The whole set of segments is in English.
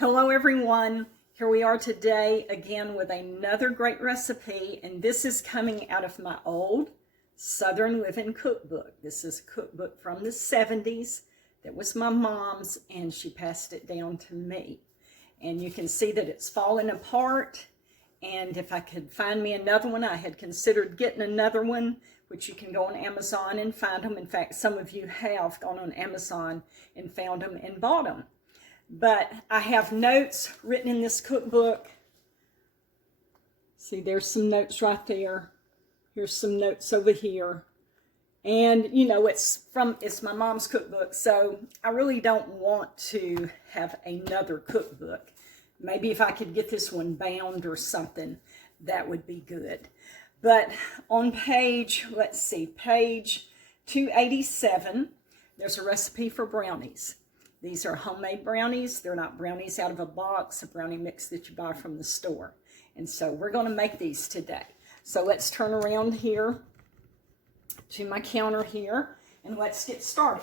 Hello everyone, here we are today again with another great recipe, and this is coming out of my old Southern Living cookbook. This is a cookbook from the 70s that was my mom's, and she passed it down to me. And you can see that it's falling apart, and if I could find me another one, I had considered getting another one, which you can go on Amazon and find them. In fact, some of you have gone on Amazon and found them and bought them. But I have notes written in this cookbook. See, there's some notes right there. Here's some notes over here. And, you know, it's my mom's cookbook, so I really don't want to have another cookbook. Maybe if I could get this one bound or something, that would be good. But on page, let's see, page 287, there's a recipe for brownies. These are homemade brownies. They're not brownies out of a box, a brownie mix that you buy from the store. And so we're going to make these today. So let's turn around here to my counter here, and let's get started.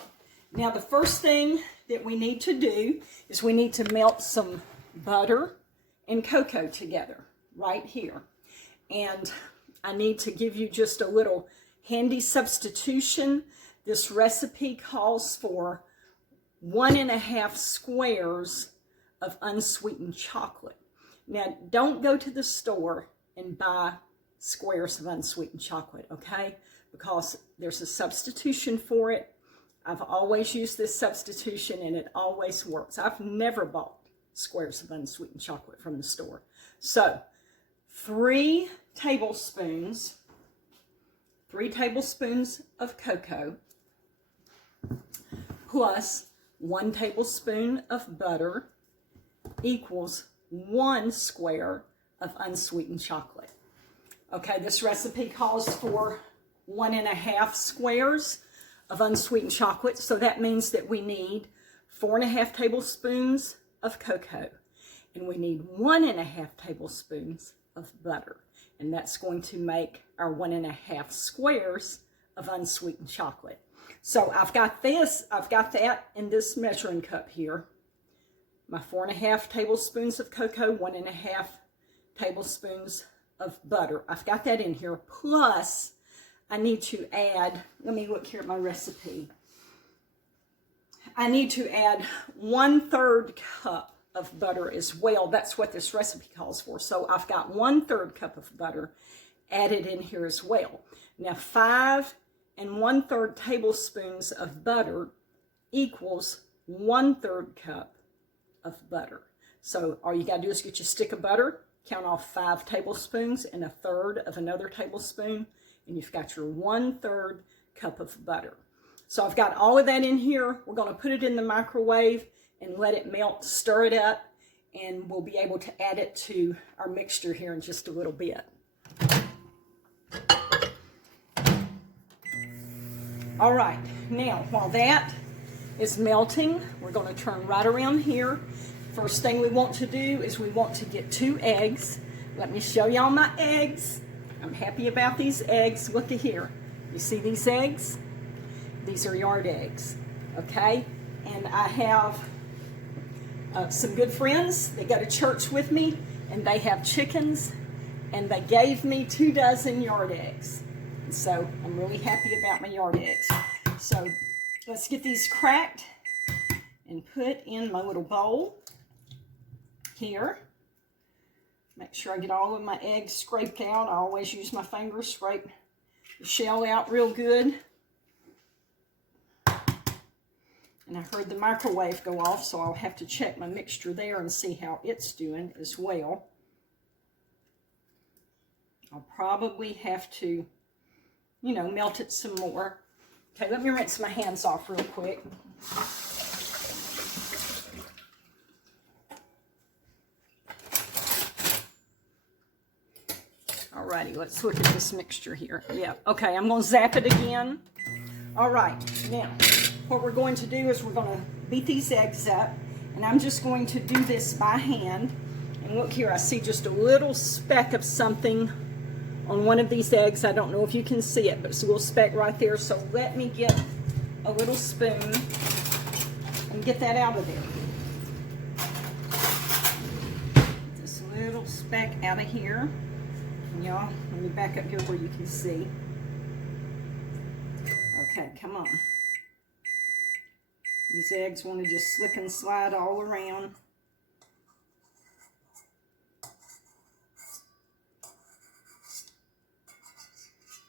Now, the first thing that we need to do is we need to melt some butter and cocoa together right here. And I need to give you just a little handy substitution. This recipe calls for 1.5 squares of unsweetened chocolate. Now, don't go to the store and buy squares of unsweetened chocolate, okay? Because there's a substitution for it. I've always used this substitution and it always works. I've never bought squares of unsweetened chocolate from the store. So, 3 tablespoons of cocoa plus 1 tablespoon of butter equals 1 square of unsweetened chocolate. Okay, this recipe calls for 1.5 squares of unsweetened chocolate, so that means that we need 4.5 tablespoons of cocoa, and we need 1.5 tablespoons of butter, and that's going to make our 1.5 squares of unsweetened chocolate. So I've got that in this measuring cup here. My 4.5 tablespoons of cocoa, 1.5 tablespoons of butter. I've got that in here. Plus, I need to add, let me look here at my recipe. I need to add 1/3 cup of butter as well. That's what this recipe calls for. So I've got 1/3 cup of butter added in here as well. Now 5 1/3 tablespoons of butter equals 1/3 cup of butter. So all you got to do is get your stick of butter, count off 5 tablespoons and 1/3 of another tablespoon, and you've got your 1/3 cup of butter. So I've got all of that in here. We're going to put it in the microwave and let it melt, stir it up, and we'll be able to add it to our mixture here in just a little bit. All right, now while that is melting, we're going to turn right around here. First thing we want to do is we want to get 2 eggs. Let me show y'all my eggs. I'm happy about these eggs. Look at here. You see these eggs? These are yard eggs, okay? And I have some good friends that go to church with me, and they have chickens, and they gave me 2 dozen yard eggs. So I'm really happy about my yard eggs. So let's get these cracked and put in my little bowl here. Make sure I get all of my eggs scraped out. I always use my fingers, scrape the shell out real good. And I heard the microwave go off, so I'll have to check my mixture there and see how it's doing as well. I'll probably have to, you know, melt it some more. Okay, let me rinse my hands off real quick. Alrighty, let's look at this mixture here. Yeah, okay, I'm going to zap it again. All right, now, what we're going to do is we're going to beat these eggs up, and I'm just going to do this by hand. And look here, I see just a little speck of something on one of these eggs. I don't know if you can see it, but it's a little speck right there. So let me get a little spoon and get that out of there. back out of here. Y'all, let me back up here where you can see. Okay, come on. These eggs want to just slip and slide all around.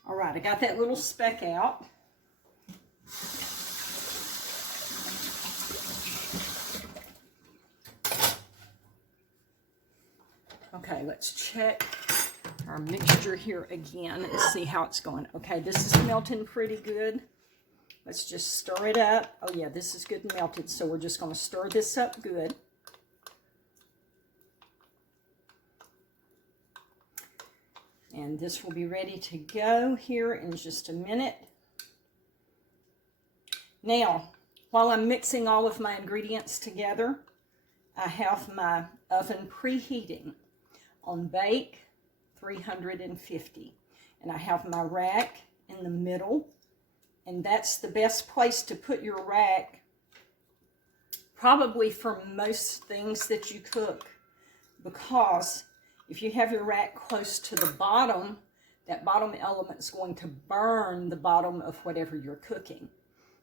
All right, I got that little speck out. Okay, let's check our mixture here again and see how it's going. Okay, this is melting pretty good. Let's just stir it up. Oh yeah, this is good and melted, so we're just going to stir this up good. And this will be ready to go here in just a minute. Now, while I'm mixing all of my ingredients together, I have my oven preheating on bake 350. And I have my rack in the middle. And that's the best place to put your rack, probably for most things that you cook, because if you have your rack close to the bottom, that bottom element is going to burn the bottom of whatever you're cooking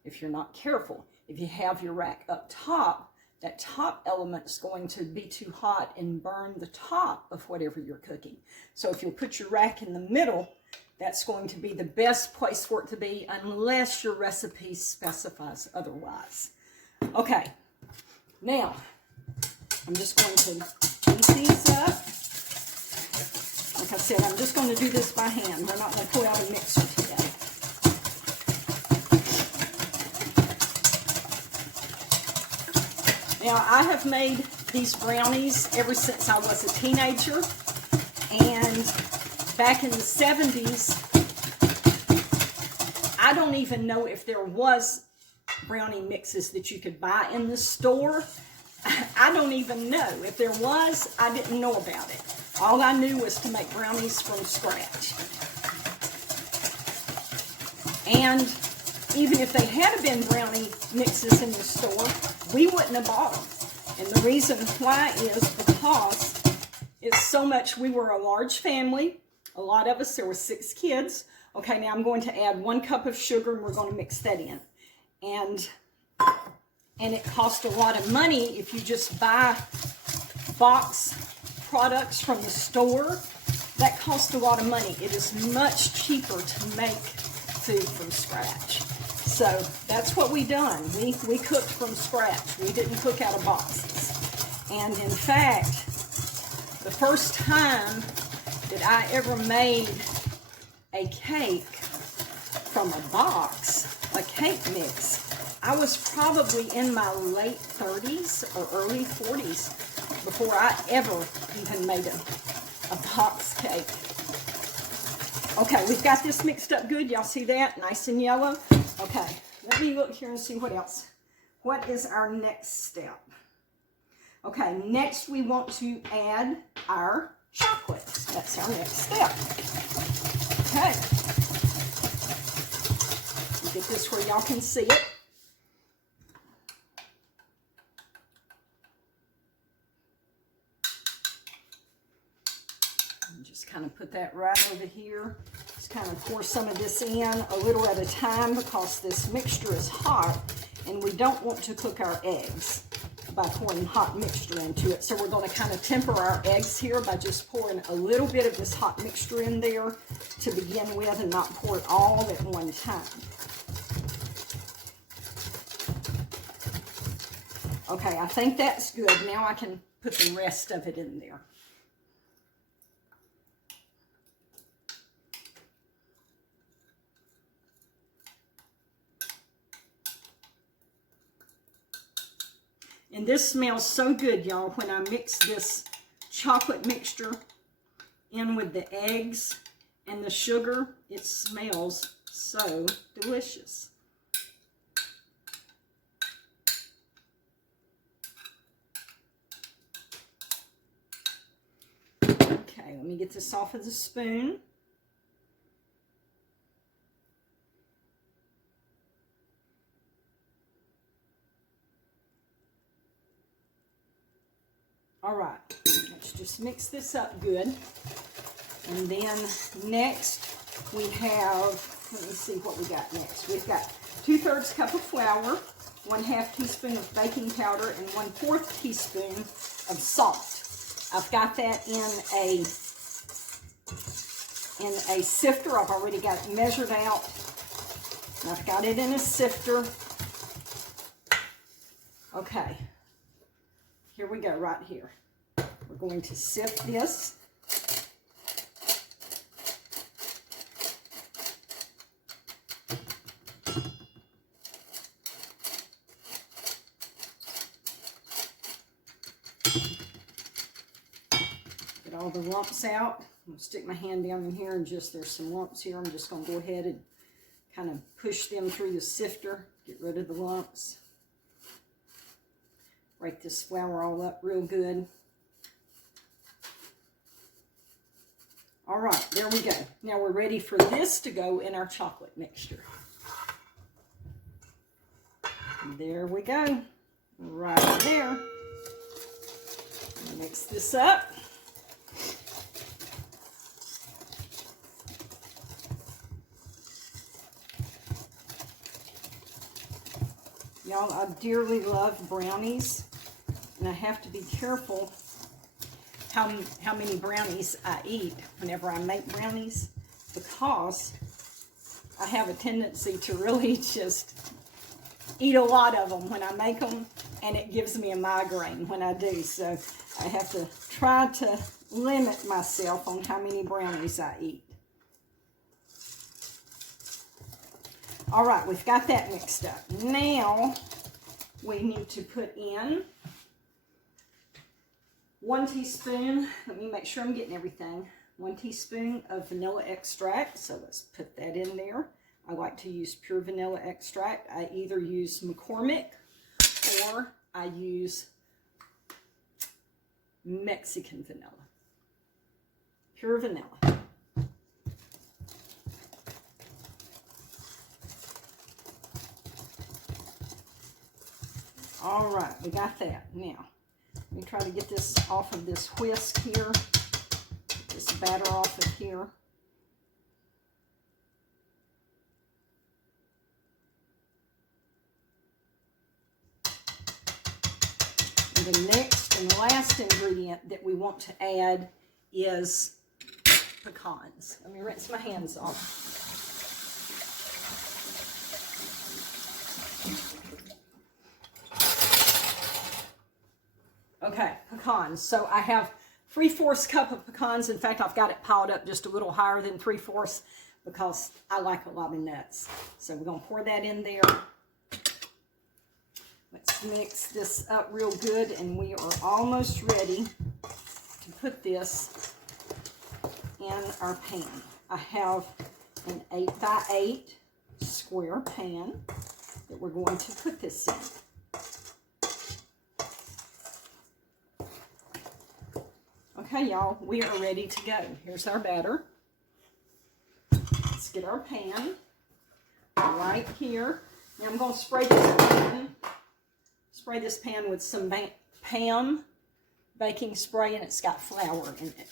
if you're not careful. If you have your rack up top, that top element is going to be too hot and burn the top of whatever you're cooking. So if you'll put your rack in the middle, that's going to be the best place for it to be, unless your recipe specifies otherwise. Okay, now I'm just going to heat these up. Like I said, I'm just going to do this by hand. We're not going to pull out a mixer today. Now, I have made these brownies ever since I was a teenager, and back in the 70s, I don't even know if there was brownie mixes that you could buy in the store. I don't even know. If there was, I didn't know about it. All I knew was to make brownies from scratch. And even if they had been brownie mixes in the store, we wouldn't have bought them. And the reason why is because it's so much. We were a large family. A lot of us, there were 6 kids. Okay, now I'm going to add 1 cup of sugar, and we're going to mix that in. And it costs a lot of money if you just buy box products from the store. That costs a lot of money. It is much cheaper to make food from scratch. So that's what we done. We cooked from scratch. We didn't cook out of boxes. And in fact, the first time that I ever made a cake from a box, a cake mix, I was probably in my late 30s or early 40s before I ever even made a box cake. Okay, we've got this mixed up good. Y'all see that? Nice and yellow. Okay, let me look here and see what else. What is our next step? Okay, next we want to add our chocolate. That's our next step. Okay. Get this where y'all can see it. And just kind of put that right over here. Just kind of pour some of this in a little at a time, because this mixture is hot and we don't want to cook our eggs by pouring hot mixture into it. So we're going to kind of temper our eggs here by just pouring a little bit of this hot mixture in there to begin with, and not pour it all at one time. Okay, I think that's good. Now I can put the rest of it in there. And this smells so good, y'all, when I mix this chocolate mixture in with the eggs and the sugar. It smells so delicious. Okay, let me get this off of the spoon. All right, let's just mix this up good. And then next we have, let me see what we got next. We've got 2/3 cup of flour, 1/2 teaspoon of baking powder, and 1/4 teaspoon of salt. I've got that in a sifter. I've already got it measured out. And I've got it in a sifter. Okay, here we go right here. We're going to sift this. Get all the lumps out. I'm going to stick my hand down in here and just, there's some lumps here. I'm just going to go ahead and kind of push them through the sifter. Get rid of the lumps. Break this flour all up real good. All right, there we go. Now we're ready for this to go in our chocolate mixture. And there we go. Right there. Mix this up. Y'all, I dearly love brownies, and I have to be careful how many brownies I eat whenever I make brownies, because I have a tendency to really just eat a lot of them when I make them, and it gives me a migraine when I do. So I have to try to limit myself on how many brownies I eat. All right, we've got that mixed up. Now we need to put in 1 teaspoon, let me make sure I'm getting everything, 1 teaspoon of vanilla extract. So let's put that in there. I like to use pure vanilla extract. I either use McCormick or I use Mexican vanilla. Pure vanilla. All right, we got that. Now, let me try to get this off of this whisk here. Get this batter off of here. And the next and last ingredient that we want to add is pecans. Let me rinse my hands off. Okay, pecans. So I have 3/4 cup of pecans. In fact, I've got it piled up just a little higher than 3/4 because I like a lot of nuts. So we're going to pour that in there. Let's mix this up real good, and we are almost ready to put this in our pan. I have an 8x8 square pan that we're going to put this in. Okay, y'all, we are ready to go. Here's our batter. Let's get our pan right here. Now I'm going to spray this pan with some Pam baking spray, and it's got flour in it.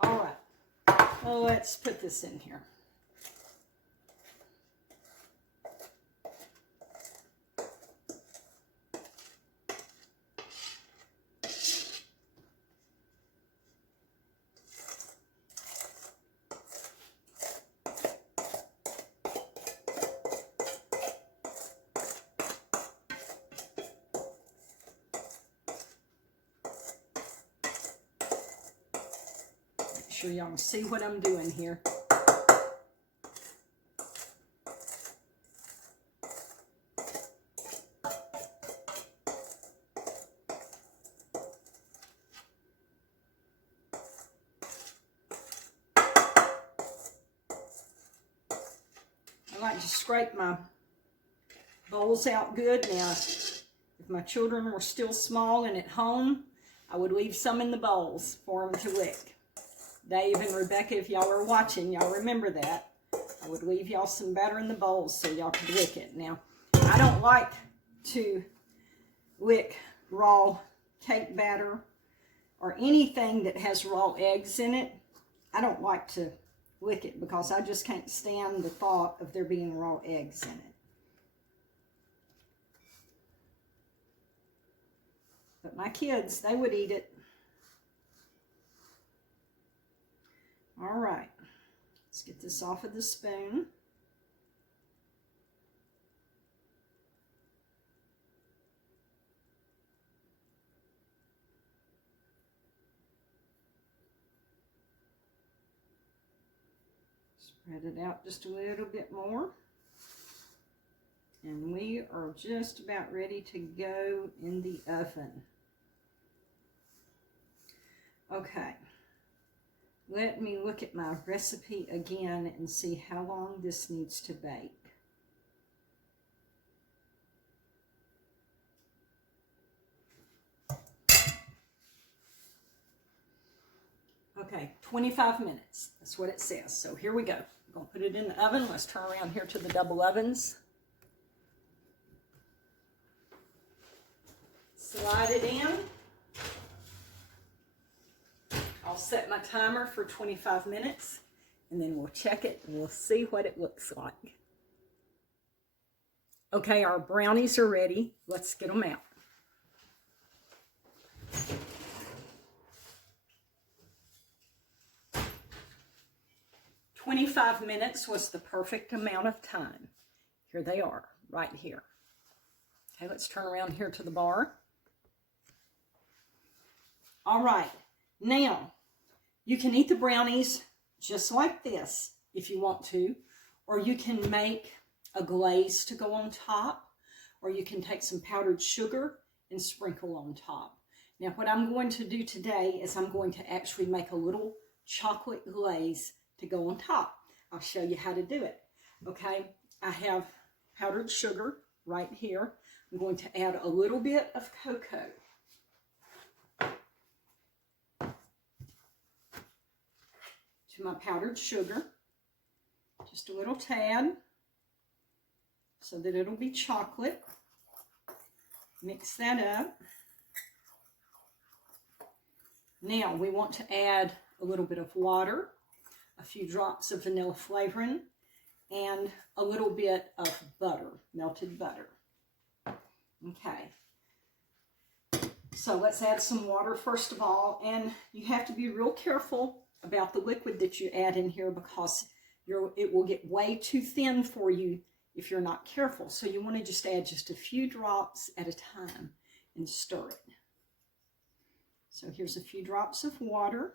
All right, well, let's put this in here. Sure y'all can see what I'm doing here. I like to scrape my bowls out good. Now, if my children were still small and at home, I would leave some in the bowls for them to lick. Dave and Rebecca, if y'all are watching, y'all remember that. I I would leave y'all some batter in the bowl so y'all could lick it. Now, I don't like to lick raw cake batter or anything that has raw eggs in it. I don't like to lick it because I just can't stand the thought of there being raw eggs in it. But my kids, they would eat it. All right, let's get this off of the spoon. Spread it out just a little bit more. And we are just about ready to go in the oven. Okay. Let me look at my recipe again and see how long this needs to bake. Okay, 25 minutes. That's what it says. So here we go. I'm going to put it in the oven. Let's turn around here to the double ovens. Slide it in. I'll set my timer for 25 minutes and then we'll check it and we'll see what it looks like. Okay, our brownies are ready. Let's get them out. "25 minutes was the perfect amount of time." Here they are, right here. Okay, let's turn around here to the bar. All right, now you can eat the brownies just like this if you want to, or you can make a glaze to go on top, or you can take some powdered sugar and sprinkle on top. Now what I'm going to do today is I'm going to actually make a little chocolate glaze to go on top. I'll show you how to do it. Okay, I have powdered sugar right here. I'm going to add a little bit of cocoa. To my powdered sugar, just a little tad, so that it'll be chocolate. Mix that up. Now we want to add a little bit of water, a few drops of vanilla flavoring, and a little bit of butter, melted butter. Okay. So let's add some water first of all, and you have to be real careful about the liquid that you add in here because it will get way too thin for you if you're not careful. So you want to just add just a few drops at a time and stir it. So here's a few drops of water.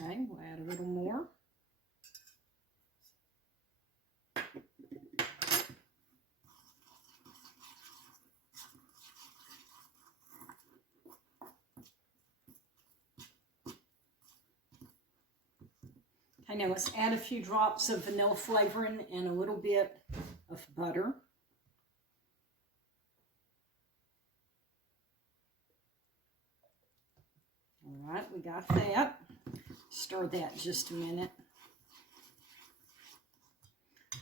Okay, we'll add a little more. Okay, now let's add a few drops of vanilla flavoring and a little bit of butter. All right, we got that. Stir that just a minute.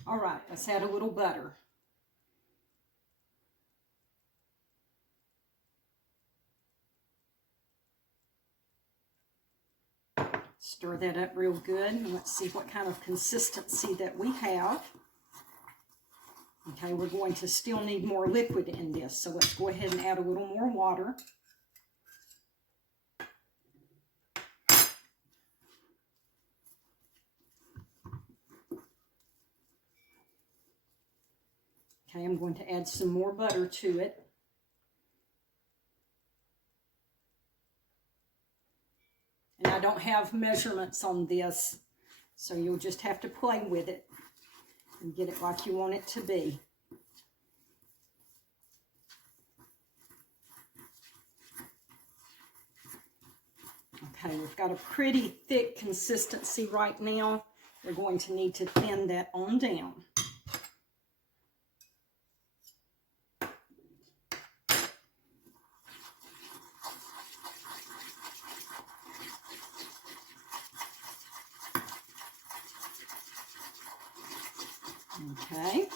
All right, let's add a little butter. Stir that up real good, and let's see what kind of consistency that we have. Okay, we're going to still need more liquid in this, so let's go ahead and add a little more water. Okay, I'm going to add some more butter to it. I don't have measurements on this, so you'll just have to play with it and get it like you want it to be. Okay, we've got a pretty thick consistency right now. We're going to need to thin that on down. Okay,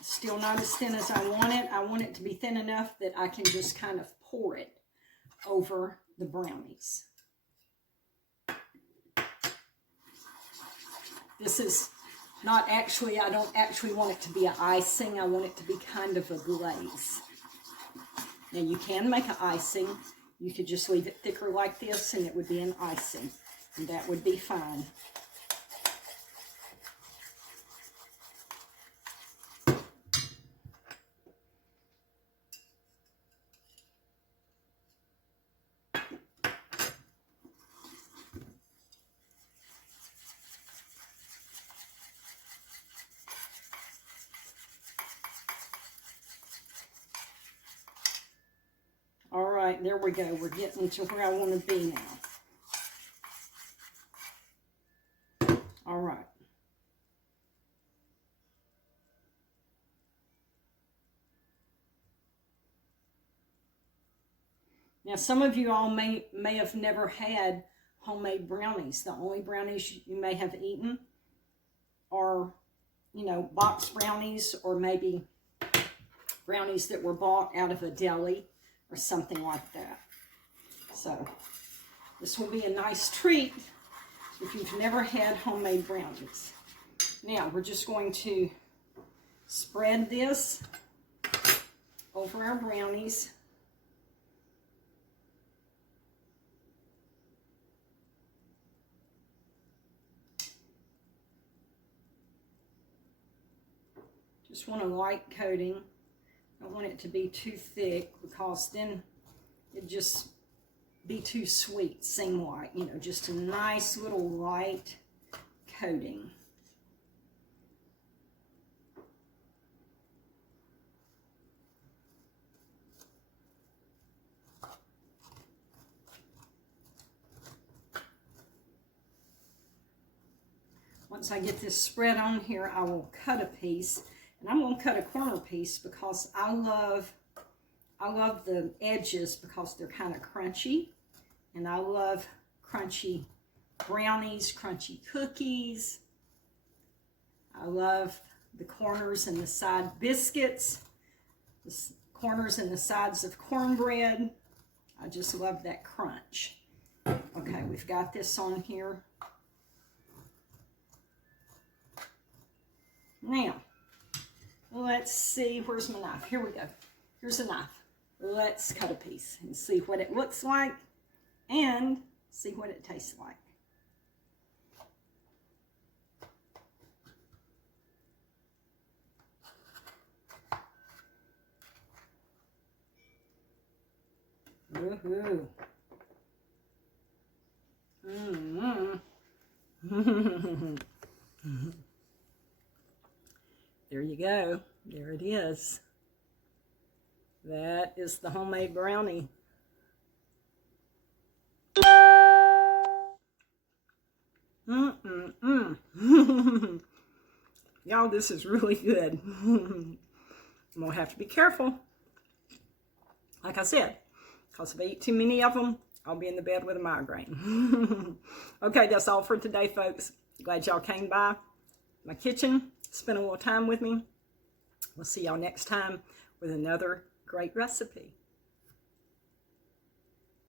still not as thin as I want it. I want it to be thin enough that I can just kind of pour it over the brownies. This is not actually, I don't actually want it to be an icing. I want it to be kind of a glaze. Now you can make an icing. You could just leave it thicker like this and it would be an icing. And that would be fine. All right, there we go. We're getting to where I want to be now. All right. Now, some of you all may have never had homemade brownies. The only brownies you may have eaten are, you know, box brownies, or maybe brownies that were bought out of a deli or something like that. So this will be a nice treat if you've never had homemade brownies. Now we're just going to spread this over our brownies. Just want a light coating. Don't want it to be too thick, because then it'd just be too sweet, seem like, you know, just a nice little light coating. Once I get this spread on here, I will cut a piece. And I'm going to cut a corner piece because I love the edges because they're kind of crunchy. And I love crunchy brownies, crunchy cookies. I love the corners and the side biscuits, the corners and the sides of cornbread. I just love that crunch. Okay, we've got this on here. Now, let's see, where's my knife? Here we go. Here's a knife. Let's cut a piece and see what it looks like and see what it tastes like. Woohoo. There you go. There it is. That is the homemade brownie. Y'all, this is really good. I'm going to have to be careful. Like I said, because if I eat too many of them, I'll be in the bed with a migraine. Okay, that's all for today, folks. Glad y'all came by my kitchen, spent a little time with me. We'll see y'all next time with another great recipe.